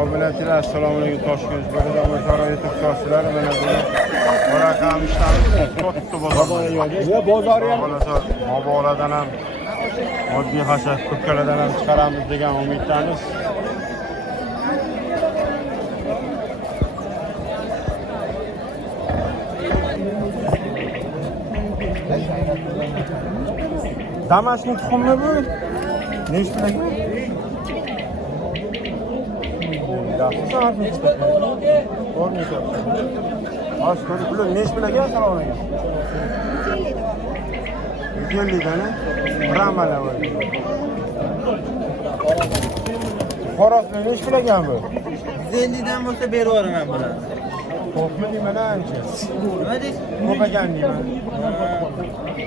Obunachilar, assalomu alaykum. Toshkent viloyati Sharoit tufsizlari mana bu Qoraqa ishlamiz. Katta bozor. Ya bozori ham Moboladan ham oddiy hashar ko'kkalardan ham chiqaramiz degan umiddamiz. Damashning tuxumi bu. Ne iş bilek? Yaxshi artist. O'rnida. Aş ko'rib bular ne ish bilek ya saloniga? 150 dana Ramala var. Xorosni ne ish bilagan bu? 150 dan bo'lsa berib yuboraman buni. Ko'pmi deyman ancha. Nima deysiz? Ko'p ekan deyman.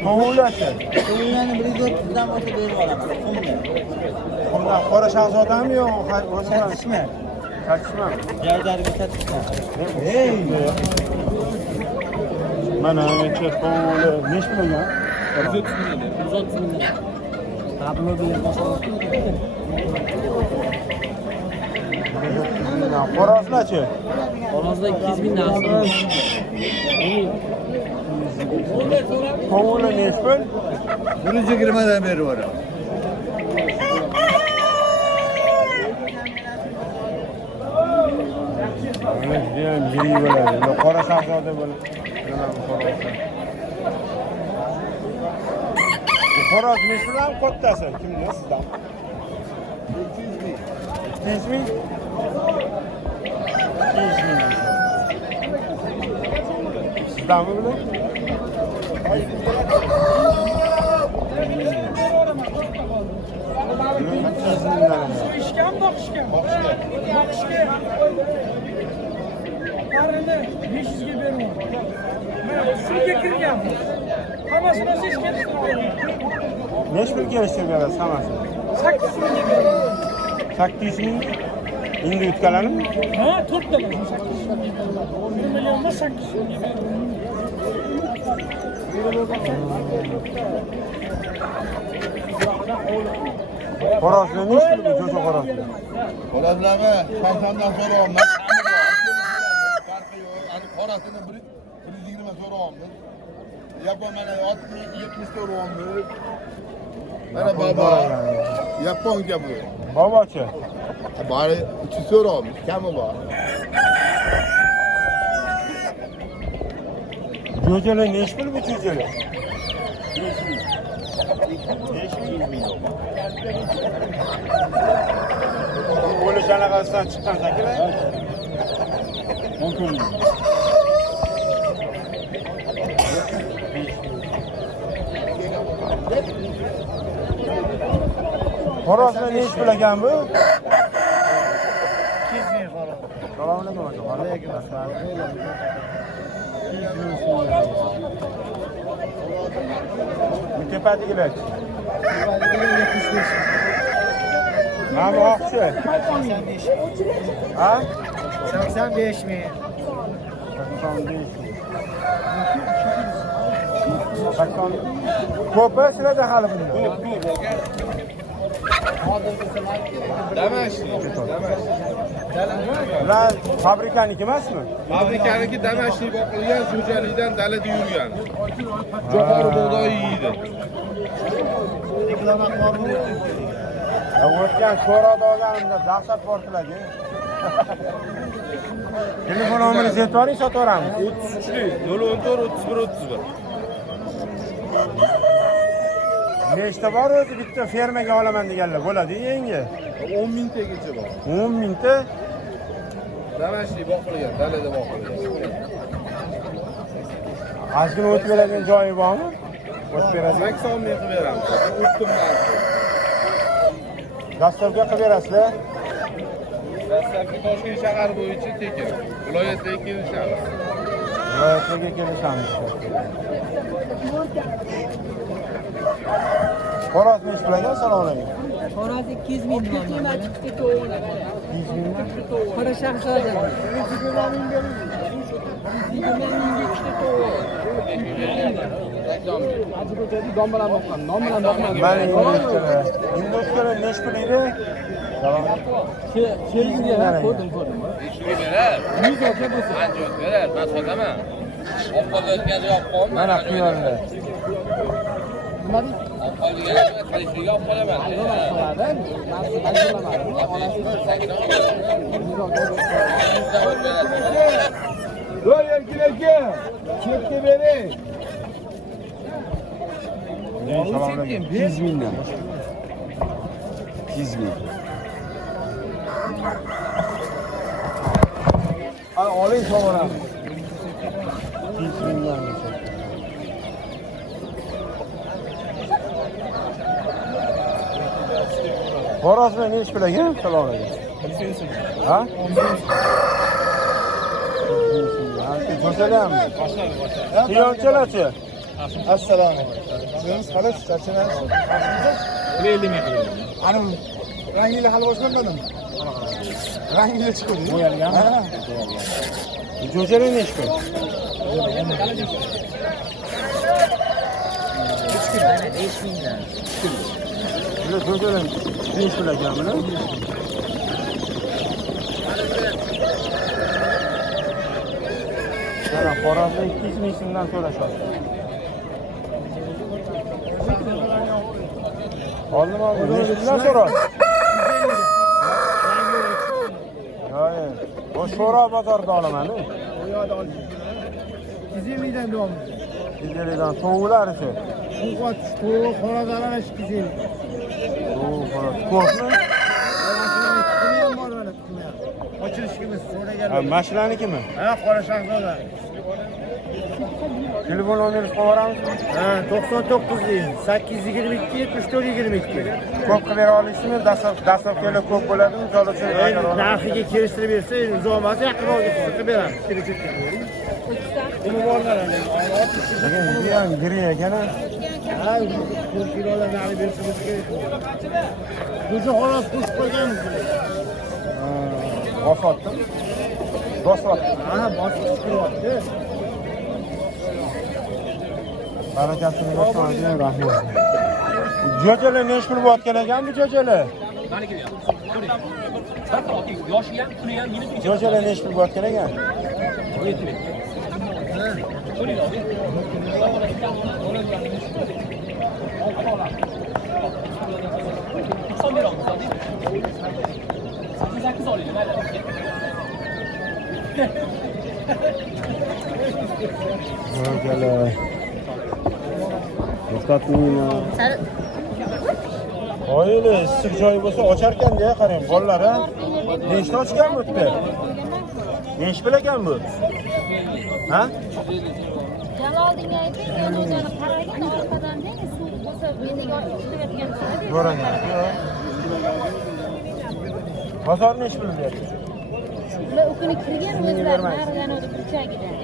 Tovulachi. To'ylarni 130 dan bo'lsa berib yuboraman. Bundan qora shahzodami yo'q? O'zi Satishma. Satishma. Jarjarga satishma. Hey. Mana ancha tovula. Ne ish bilagan? 130 ming. Qablo bilan boshqa. Xoroslarchi? Xoroslar 200 mingdan oshadi. Tovula ne ish bil? 120 dan berib yuboraman. Mana judayam yirik bo'ladi. Qora shahzoda bo'lib. Xo'roz nechdan kattasi? Kimda sizdan? 200 ming. 200 ming. Sizdanmi bular? İşken bakışken. Bakışken. Karını 500 gibi veriyorum. Sürge kirgen. Hamas nasıl iş geliştiriyor? Neç bir geliştirmeler sanası? 800 gibi veriyorum. 800 ming. Endi yutkalanib? Ha, 4 da var. 1 milyonda 800 gibi veriyorum. Xorosni nech pul bu jo'ja xorosni? Xo'rozlarga Shamsamdan so'rayapman. Farqi yo'q. Ani qorasini 120 so'rayapmiz. Yapon mana 60-70 so'rayapmiz. Mana baba. Yaponcha bu. Bobochi. Bari 300 so'rayapmiz. Kami bor. Jo'jalar nech pul bu jo'jalar? 500 ming. Bo'lish anaqasidan chiqqan shakillar. Mumkin. Xorosni nech pul ekan bu? 200 ming falan. Assalomu alaykum. Alaykum assalom. Tepadigilar. 75. Mana oqchi. 85. Ha? 85 ming. 80. Ko'pi sizlarda hali bunda. Damashli. Bular fabrikaniki emasmi? Fabrikaniki Damashli boqilgan jo'jalikdan dalada yurgan. Jo'xori bug'doy yeydi. O'tgan ko'rada olganimda dahshat portlagan. Telefon nomeringizni aytib yuboring, sotaveramiz. 33 014 31 31. Nechta bor o'zi bitta fermaga olaman deganlar bo'ladi-ku yangi. 10 mingtagacha bor. 10 mingta. Damashli boqilgan, dalada boqilgan. Ozgina o'tib beradigan joyi bormi? O'tib berasiz. 80 ming qilib beramiz. O'ttimdan. Dasturga qilib berasizlar. Dastlabki Toshkent shahar bo'yicha tekin. Viloyatga kelishamiz. Viloyatga kelishamiz. Xorosni ish bilagan, assalomu alaykum. Xo'roz 200 ming nomali. 200 mingmi? Qora shahzoda. Mana endi o'tkala nech pul edi? Ko'rdim. Eshitib berar. 100 olsa bo'lsa. Ancha berar, men sotaman. Oqqolga o'tkazib olib qo'yman. Mana quyonlar. Oqqolga qilishga olib qolaman. Voy erkin aka, chekka bering. Salom alaykum. 200 mingdan. 200 ming. Oling so'rab. 200 mingdan. Xorazmda ne ish bilagan? Salom alaykum. Ha? Jo'jalarmi? Quyonchalarchi? Assalomu alaykum. Siz qalash charchamaysiz? Ana rangilar hali boshlanmadimi? Rangilar chiqdi. Bo'yalgan. Jo'jalar ne ish qil? Bular jo'jalar ne ish bilagan bular? Mana Xorazmda 200 ming so'mdan so'rashyapti. Oldim. Nechdan so'radi? Yo'q. Bosh so'roq bozorda olaman. 200 mingdan davom. Sizlardan tovuqlarichi? Ovqat, to'g'ri, xorazmlar 200 ming. Ko'pmi? Ochilishimiz so'ragan. Mashinanikimi? Ha, qora shahzoda. Telefon nomeringizni qo'yamiz. Ha, 99 822 7422. Ko'p qilib bera olasizmi? Dastavkalar ko'p bo'ladimi? Misol uchun Narxiga kelishtirib bersa, uzoqmas yaqin olib qilib beramiz. Buni borlar hali. Lekin giri ekan. Ha, 4 kilodan nari bersa biz kerak. Buzi xolos qo'shib qo'yganmiz. Bosotdim. Ha, bosib chiqyapti. Barakasini bersin, rahmat. Jo'jalar ne ish qilib o'tgan ekan bu jo'jalar? Jo'jalar ne ish qilib o'tgan ekan? Jo'jalar. To'xtatmayman. Oila issiq joyi bo'lsa ocharkan-da, qarang, bolalar ha. Nechta ochgan bu yerda? Nech bilakan bu? Ha? Jaloliddinga ayting, men o'zini qaragan orqadan deng, suv bo'lsa menga chiqayotgan sira. Ko'ragan. Bozor nech pul berdi? Ular u kuni kirgan o'zlari naridan o'tib burchagidan.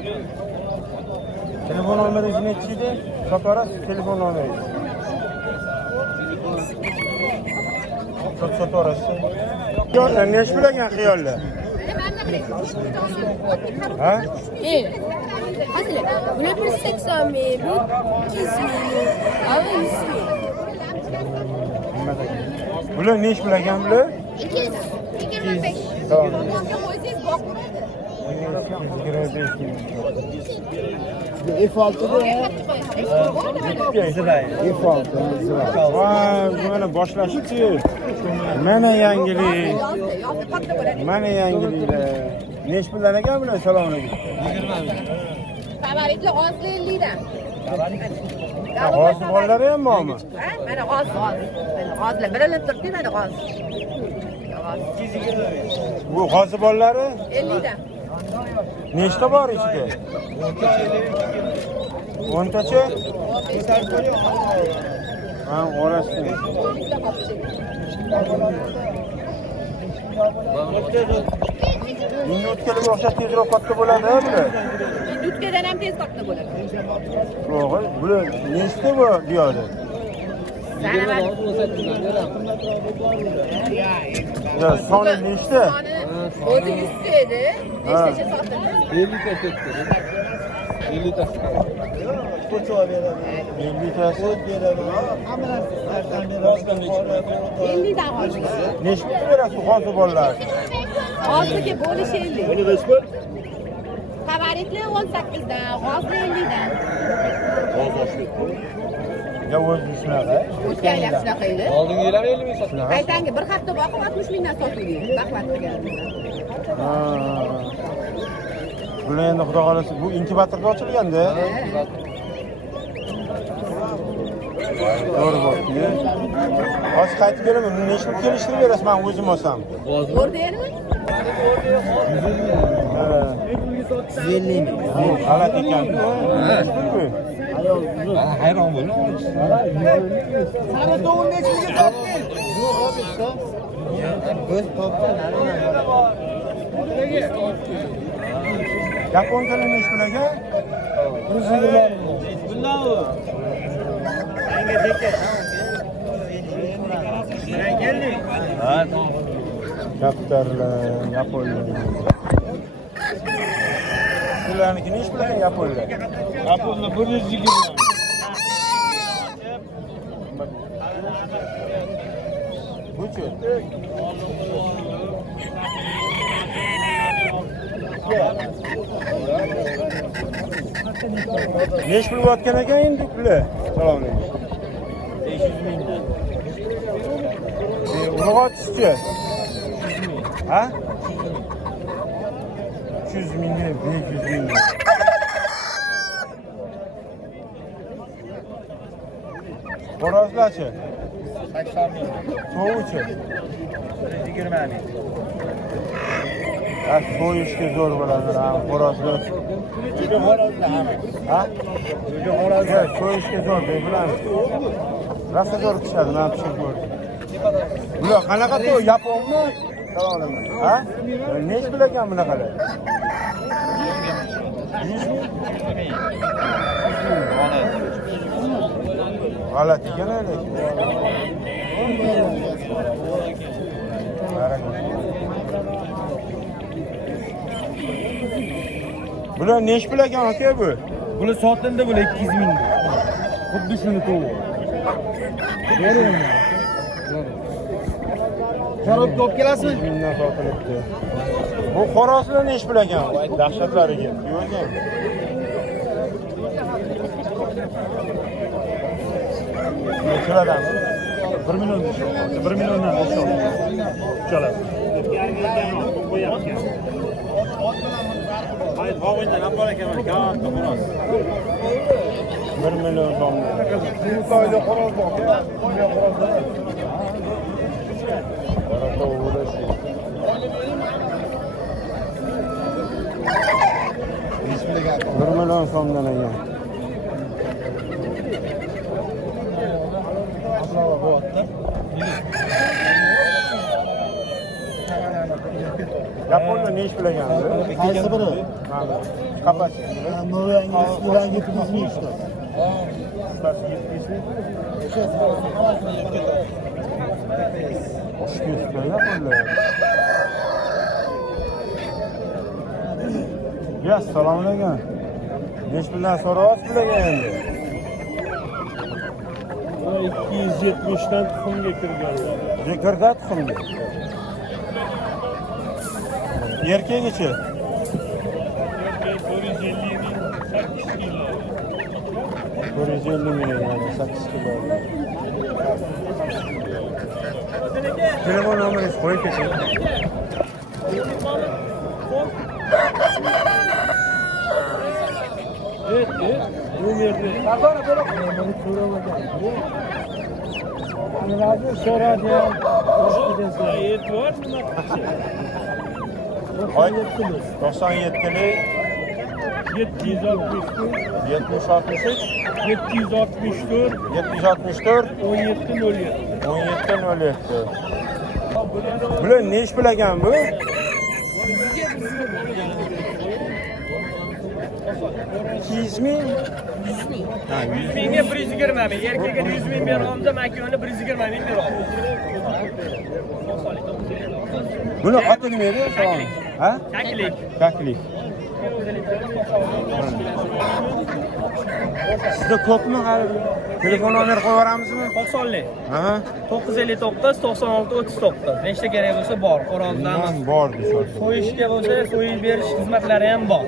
Telefon nomeringiz nechi edi? Sotorasiz telefon nomeringiz. Sotorasiz. Xiyollar nech bilagan xiyollar? Ha? Hozir bular 180 ming, bu 200 ming, abi 100 ming. Bular nech bilagan bular? 225. Tamam. Bunga qo'ysangiz boqmaydi. Mana boshlashdi. Mana yangilik. Mana yangiliklar. Nech puldan ekan bular? Salom alaykum. 20 ming. Favoritlar hozir 50 dan. Hozir bolalari ham bormi? Ha, mana hozir. Hozir birilib turibdi, mana hozir. Bu hozir bolalari 50 dan. nechta bor ichida? 10tacha? Ha, orasida. Endi o'tkalarga o'xshab tezroq katta bo'ladi bular. Dutkadan ham tez katta bo'ladi. To'g'ri, bular nechta bu yo'lda? Ya soni nechta? O'zi 100 edi. Nechtacha sotildi? 50 ta ketdi. 50'tasi. Ko'chova beradi. 50tasi. Beradi. Hammasi sardan beradi. 50 dan oshdi. Nechta pul berasiz hozir bolalar? Hozirgi bo'lish 50. Favoritli 18 dan, g'ozli 50 dan. Ya o'zi shunaqa. O'tgan yil shunaqa edi. Oldingi yil ham 50 ming sotdi. Qaytangi bir hafta boqib 60 mingdan sotilgan. Baqvat qilganimda. Bular endi xudo xolasa bu inkubatorda ochilganda. To'g'ri bo'pti. Hozir qaytib kelaman. Nechta pul kelishtirib berasiz, men o'zim olsam. O'rdermi? Ha. 150 ming. G'alati ekan-ku. Hayron bo'ldim. Sana to'g'ri nechiga sotding? Yo'q, obista. Ko'z topdi. Yapon tili nech pulaga? 120. Kaptarlar, yaponlar. Bularniki nech pulaga yaponlar? Yaponlar 120. Buchi? Nech pul bo'layotgan ekan endi puli? Salom. 500 mingdan. Urg'ochchi. Ha? 300 mingga 500 ming. Xo'rozlarchi? 80 ming. Tovuchi? 20 ming. Ha, so'yishga zo'r bo'ladi, xo'rozlar. Juda xorazda hamma. Ha? Juda xorazda. So'yishga zo'r deb bilamiz. Rosa zo'r pishadi, men pishirib ko'rdim. Bular qanaqa to'y, yaponmi? Salom. Ha? Nech pul ekan bunaqalar? 100 ming? G'alati ekan-a lekin. Bular nech pul ekan aka bu? Bular sotildi, bular 200 ming. Xuddi shuni to'g'ri. Beraman. Jarobga olib kelasizmi? 100 mingdan sotilibdi. Bu xo'rozlar nech pul ekan? Dahshatlariga. Yo'qmi? Nechadan? 1 million. 1 milliondan oshib. Uchalasi. Hayır, havayla ne para kemer? Kağıt, horoz. 1 million so'm. To'yda horoz bor. Bunga horoz bor. Baraka o'g'lash. 1 million so'mdan ekan. Yaponlar nech pul ekan? Qaysi biri? Qapasi. Nurangi tuzni ishda. Qapasi 700 ming. Hoş göster yaponlar. Ya salom alaykum. Nech puldan so'rayapsiz bularga endi? 270 dan tuxumga kirgan. Zekarda tuxumga. Erkegichi? 450 ming yani 8 kilo. Telefon nomeringizni qo'yib keting. Bu yerda. Nima so'radi? Ayet var mı? 97'lik 763 763 764 764 1707. 1707. Bular nech pul ekan bu? 200 ming? 100 mingga 120 ming. Erkakga 100 ming beramda, makoni 120 ming beraman. Buni oti nima edi? Ha? Kaklik. Kaklik. Sizda ko'pmi hali? Telefon nomer qo'yib yuboramizmi? 90lik. Ha? 959 96 39. Nechta kerak bo'lsa bor. Xo'rozdan Bor desa. so'yishga bo'lsa so'yib berish xizmatlari ham bor.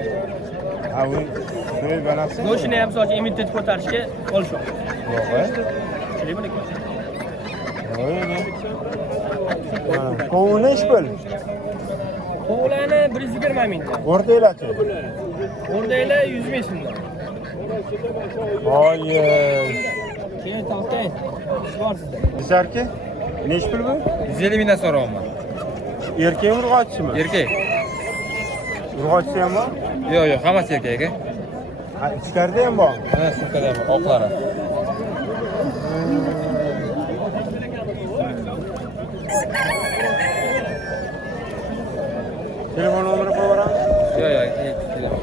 Ha, u so'yib berasiz. Go'shtini ham soch imitet ko'tarishga olishib. Qo'vni nech pul? Qo'g'larni 120 mingdan. O'rdaylarchi? O'rdaylar 105 mingdan. Voy. Keyin tavtang. Bor sizda. Bizarki? Nech pul bu? 150 mingdan so'rayapman. Erkak urg'ochimi? Erkak. Urg'ochisi ham bor? Yo'q, hammasi erkak aka. Ha, ichkarida ham bor. Ha, sumkada ham oqlari. Telefon nomeri qo'yib yuboramiz. Yo'q.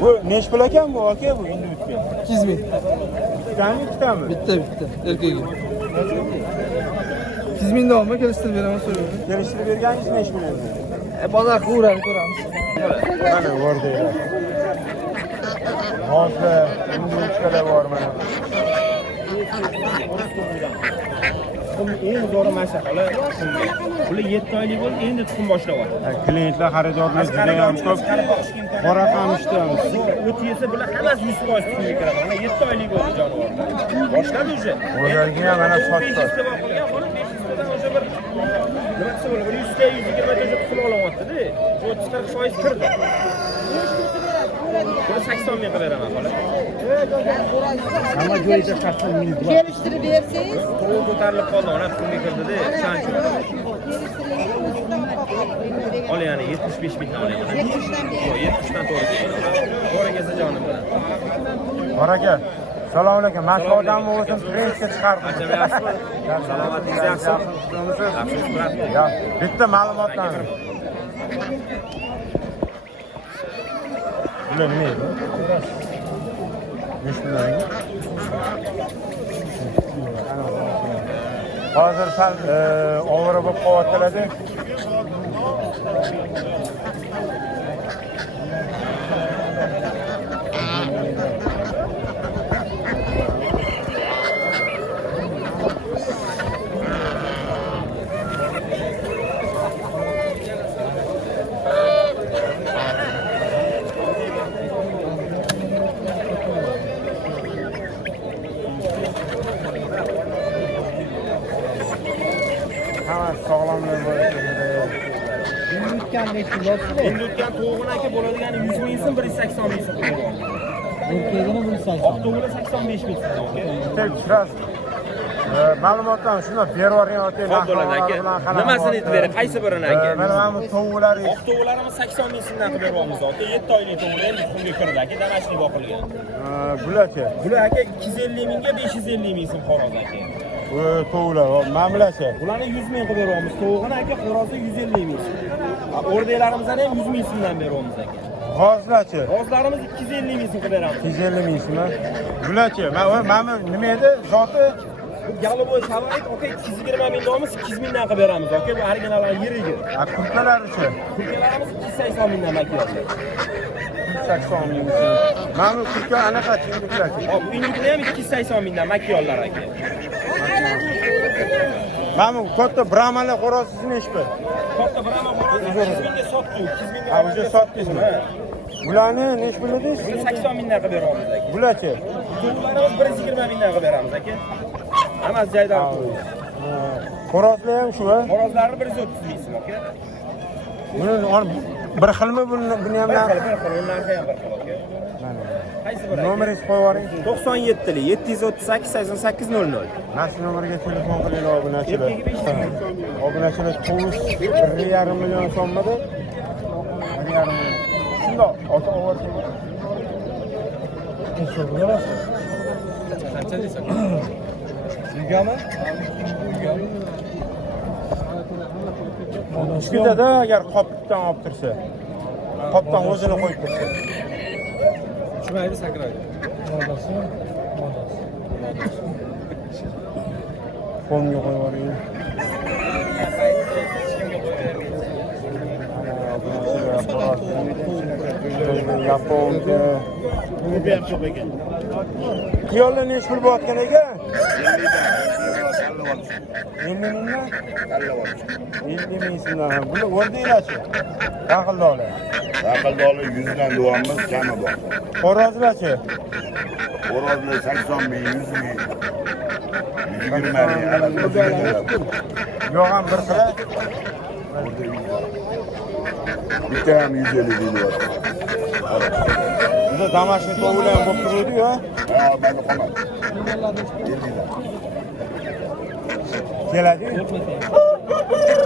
Bu nech pul ekan bu aka bu endi bitgan? 200 ming. Ikkitami, ikkitami? Bitta. Erkagi. 200 ming davomli kelishtirib beraman so'rayman. Kelishtirib berganingiz nech pul endi? Bozor ko'ramiz. Mana o'rdaylar. Hozir indochkalar bor mana. Eng zo'ri mashaqalar. Ular 7 oylik bo'ldi, endi tuxum boshlayapti. Klientlar, xaridorlar juda ham ko'p. Qora qamishdan. O't yesa bular hammasi 100% tuxumga kiradi. Mana 7 oylik bo'ldi jonivorlar. Boshladi уже. O'zargina mana sotdi. 500 ta qolgan, xolos 500 tadan o'sha bir nima desa bo'ladi, 100 ta 120 ta tuxum olyapti-da. 30-40% kirdi. Buni 80 ming qilib beraman xolos. Hamma joyida 80 ming. Kelishtirib bersangiz, To'g'ri ko'tarilib qoldi, ona tuxumga kirdi-da. O'shaning uchun. Olayani 75 mingdan olayman. 70 dan Yo'q, 70 dan to'g'ri keldi. To'g'ri kelsa jonim bilan. Bor aka. Assalomu alaykum. Men odamni o'zim trendga chiqardim. Yaxshimi? Salomatingiz yaxshimi? Yaxshimi? Ya, bitta ma'lumotdan. Bular nima edi? Nech pullarga? Hozir sal ovora bo'lib qolyaptilar-da. Sog'lomlar bo'lishi kerak. Endi o'tgan to'g'ri aka bo'ladigani 100 ming so'm, 180 ming so'm. Erkagini 180. Oq to'g'ri 85 ming so'm. Tek chiras. Ma'lumotdan shuni berib yuboring Xo'p bo'ladi aka. Nimasini aytib bering? Qaysi birini aka? Mana bu tovuqlar Oq to'g'rilarimiz 80 ming so'mdan qilib beryapmiz aka. 7 oylik to'g'ri endi tuxumga kirdi aka, damashlik boqilgan. bularchi. Bular aka 250 mingga 550 ming so'm xo'roz aka. Bu tovuqlar, ma'mulachi. Bularni 100 ming qilib beryapmiz. To'g'rini aka xo'rozni 150 ming so'm. O'rdaylarimizdan ham 100 ming so'mdan beryapmiz aka. G'ozlarchi. G'ozlarimiz 250 ming so'm qilib beramiz. 250 ming so'm. Bularchi. Mana nima edi? Zoti Galoboy Shavait aka 220 ming davomimiz 200 mingdan qilib beramiz aka. Bu originallar yirigi. kurkalarichi. Kurkalarimiz 280 mingdan makiyasi. 280 ming so'm. Mana bu kurka anaqa chingliklarchi. Hop, uyniklar ham 280 mingdan makiyollar aka. Mana bu katta brahmanlar xo'roziz nech pul? Katta Brahma xo'rozni 200 mingga sotdik, 200 mingga. Ha, o'sha sotdingizmi? Bularni nech pul dedingiz? 80 mingdan qilib beramiz aka. Bularchi. To'g'rilarimiz 120 mingdan qilib beramiz aka. Hammasi joyida. Xo'rozlar ham shu-a? Xo'rozlarni 130 ming so'm aka. Buni bir xilmi buni ham narxi? Bir xil, narxi ham bir xil aka. Qaysi biri? Nomeringizni qo'yib yuboring. 97 lik 738 88 00. Mana shu nomerga telefon qiling obunachilar. Erkagi 500 Obunachilar tovush 1,5 million so'mmada. 1,5 million. Shundoq, ota ovozi. Qancha deysan? Uygami? Shunda agar qopdan olib tursa. Qopdan o'zini qo'yib tursa. Tushmaydi, sakraydi. Qo'lga qo'yib yuboring. Yaponca. Bu ham ko'p ekan. Qiyollar nechi pul bo'layotgan ekan? 50 mingdan? 50 ming so'mdan. Buni o'rdinglarchi? Aqldolar. Aqldolar 100 dan duamiz kami bor. Xo'rozlarchi? Xo'rozlar 80 ming, 100 ming. 20 ming. Yo'q ham bir xira. Bitta ham 150 deyiladi. Bizda damashni tovuqlar ham bo'lib turadi-ku. Ha, mana qoladi. 50 dan. Keladi.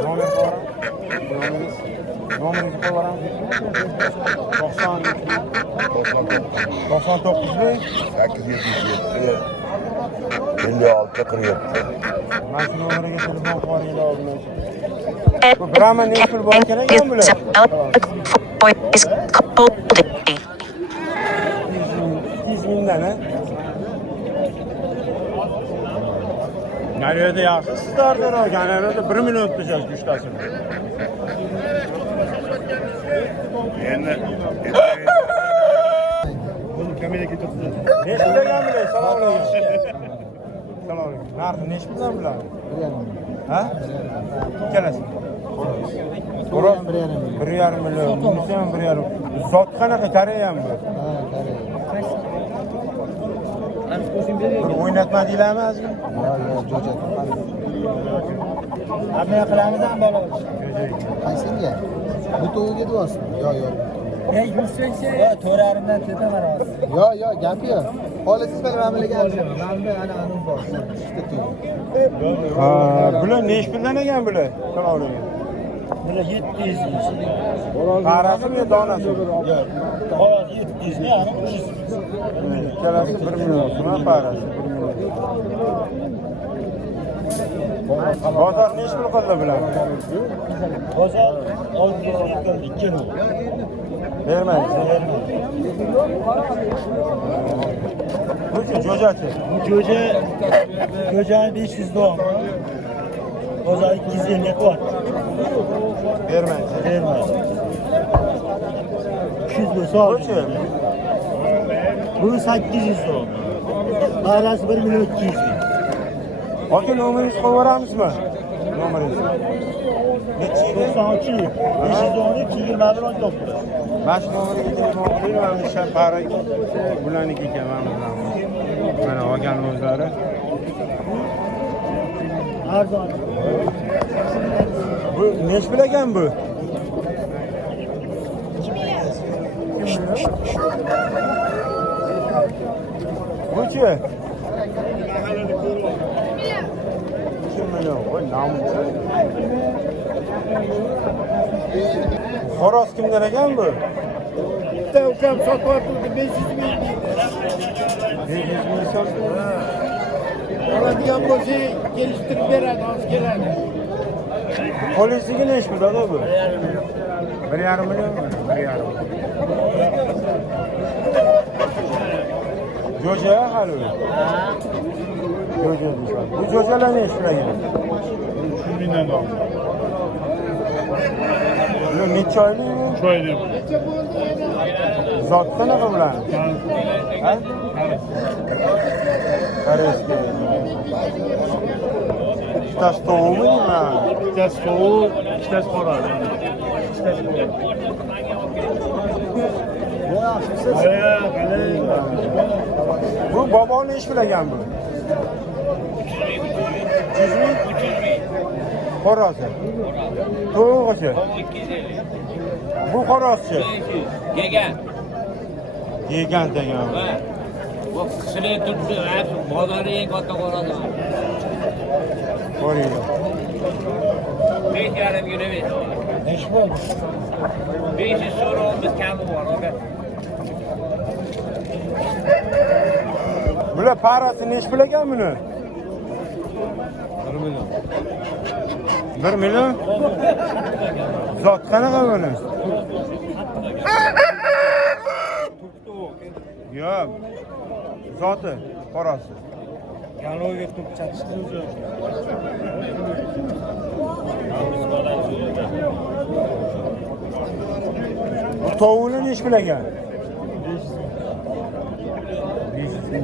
Nomer bor. Nomeringizni qo'yaveram. 99 ming 877 56 47. mana shu nomeriga telefon qilaveringlar oldin. Bu grama nechi pul bor ekan bular? 100 mingdan, ha? Nerede yaxshi sizlardir o, nerede 1 million tutacağız güçtasını. Endi Buni kameraga tutdi. Nechi puldan bilay? Salom alaykum. Salom alaykum. Narxi nechi puldan bular? Ha? Ikkalasi. Xo'roz 1,5 million. Bunisi ham 1,5. Zot qanaqa Koreyami bu? Bir o'ynatmadinglarmi azmi? Qanday qilamiz ham bola? Qaysiga? Bu to'g'riga deyapsiz? Yo'q. Ey, 180. Yo, 4,5 dan tetaman hozir. Yo'q, gapi yo'q. Holitsiz bilan ma'mulaga olishamiz. Manda ana anum bor. Ikkita to'y. Ha, bular nechi puldan ekan bular? Salom alaykum. Bular 700 ming. Qarasimi yo donasimi? Yo'q. Hozir 700 ming, ana 300 ming. İkkalasi 1 million so'm, parasi 1 million. Bozor nechi pul qildi bular? Bozor 6 kilo. Bermaysiz. Bu jo'jachi. Bu jo'jani 500 don. Bozor 250 qilib. Bermaysiz. Bermaydi. 200 bo'lsa bu 800 don. Parasi 1 million 200 ming. Aka nomeringizni qo'yaveramizmi? Nomeringizni. Nechi? 92 512 21 19. Mana shu nomeriga telefon qiling, mana shu shahar bularniki ekan, mana olgan o'zlari. Arzon. Bu nechi pul ekan bu? Buchi? 2 million. Voy, namuncha. Xo'roz kimdan ekan bu? Bitta ukam sotyapti 500 ming. 500 ming so'm. Oladigan bo'lsa kelishtirib beradi, hozir keladi. Qo'lisiga nechi pul dada bu? 1,5 million. 1,5. Jo'ja hali. Jo'ja deysan. Bu jo'jalar nechi pul ekan? 300 mingdan oldim. Bu necha oylik bu? Choyli. Zot qanaqa bular? Ha? Koreyskiy. Ikkitasi tovuqmi nima? Ikkitasi sovuq, ikkitasi qora. Ikkitasi qora. Bu boboni ish bilagan bu. 300 ming? Xo'rozi. Tovuqchi. Bu xo'rozchi. Yegan degan. Bu qishli turibdi, bozori eng katta qo'radi. Ko'ringlar. 5,5 kilo ber. Nechi bo'ldi? 500 so'rov biz kami bor, aka. Bular parasi nechi pul ekan buni? 1 million. 1 million? Zot qanaqa buni? Yo'q. Zoti, qorasi. Yaloga turib chatishdi. Bu tovuqni nechi pul ekan?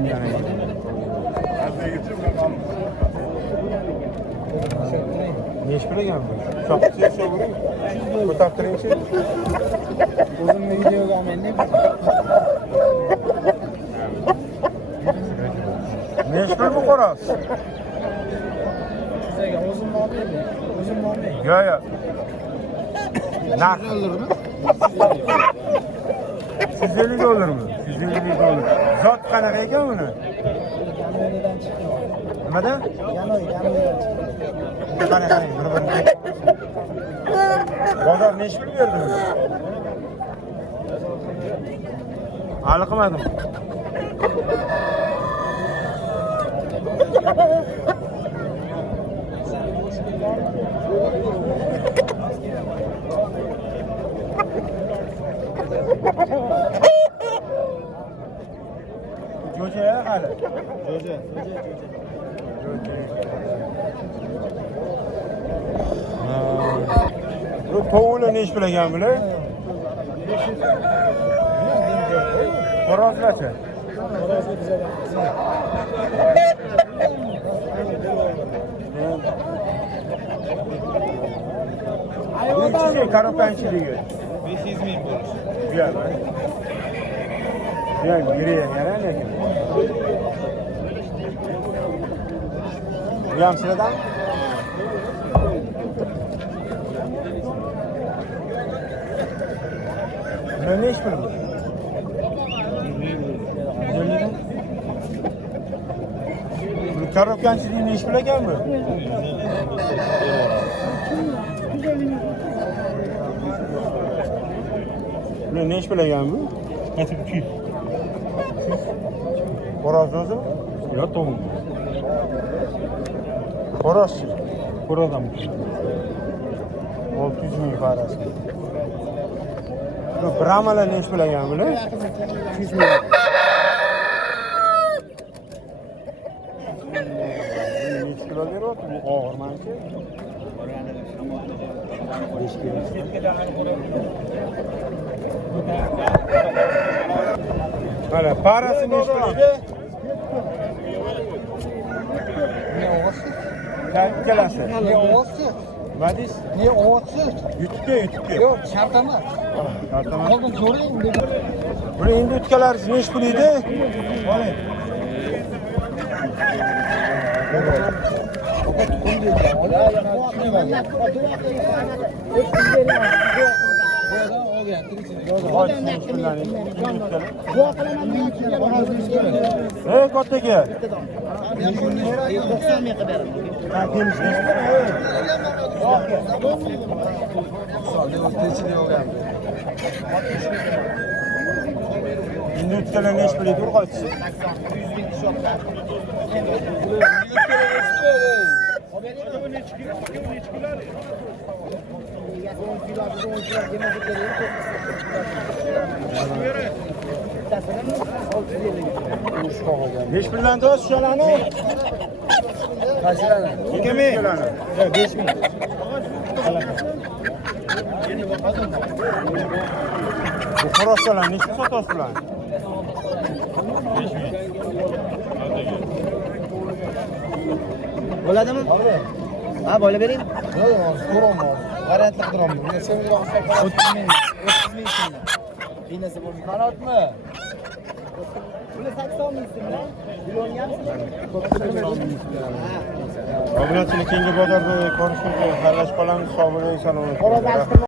yana. Ne iş bilegan bu? Chopsiz sho'g'ri. Ko'tartiringchi. O'zimni videoga olmayman. Ne iş bu qo'ras? Sizga o'zimni olmayman. O'zimni olmayman. Yo yo. Narx $150 $150 mi? $150. Zot qanaqa ekan buni? Yanoydan chiqdi. Nimadan? Yanoydan chiqdi. Qarang, qarang, bir-birini. Bozor ne ish berdi buni? Hali qilmadim. Jo'ja hali. Jo'ja. Bu tovuqni ne ish bilagan bular? Xo'rozgacha. Bu karopanchiligi. 500 ming bo'lish. Buyam. Buyam yurayam yana lekin. Buyam sizlardan? Ne iş bu? Bu karokkanchiliğin ne iş bilagan mi? Ne iş bilagan bu? Qachon 200? Xo'roz o'zi? Yo, to'g'ri. Xo'rozchi. Xo'rozam. 600 ming parasi. Bu brahmalar ne iş bilagan bular? 200 ming. Necha kilo beryapti bu og'irmanchi? 5 kilo. Mana parasi ne iş bilaydi? Ne ovosi? Ikkalasi. Ne ovosi? Nima deysiz? Ne ovosi? Yutibga. Yo'q, shart emas. Tartama. Oldin ko'ring dedi. Buni endi yutkalarsiz ne ish qilaydi? Oling. Ey katta aka. 90 ming qilib beraman. Ha, kelishdi. Endi yutkalar ne ish qilaydi? Urg'ochisi. Besh birdan to'g'ri shularni. Qaysilarni? 2 ming. 5 ming. Bu xo'rozchalar necha sotasiz bularni? 5 ming. Bo'ladimi? Ha, bo'la bering. Yo'q, so'rayman. Variantni qidiraman. Men senga 30 ming. 30 ming so'm. Binasi bo'lmaydi. Qanotmi? Buni 80 ming so'm. Obunachilik keyingi bozorda ko'rishguncha xayrlashib qolamiz. Sog' bo'ling, salomat bo'ling.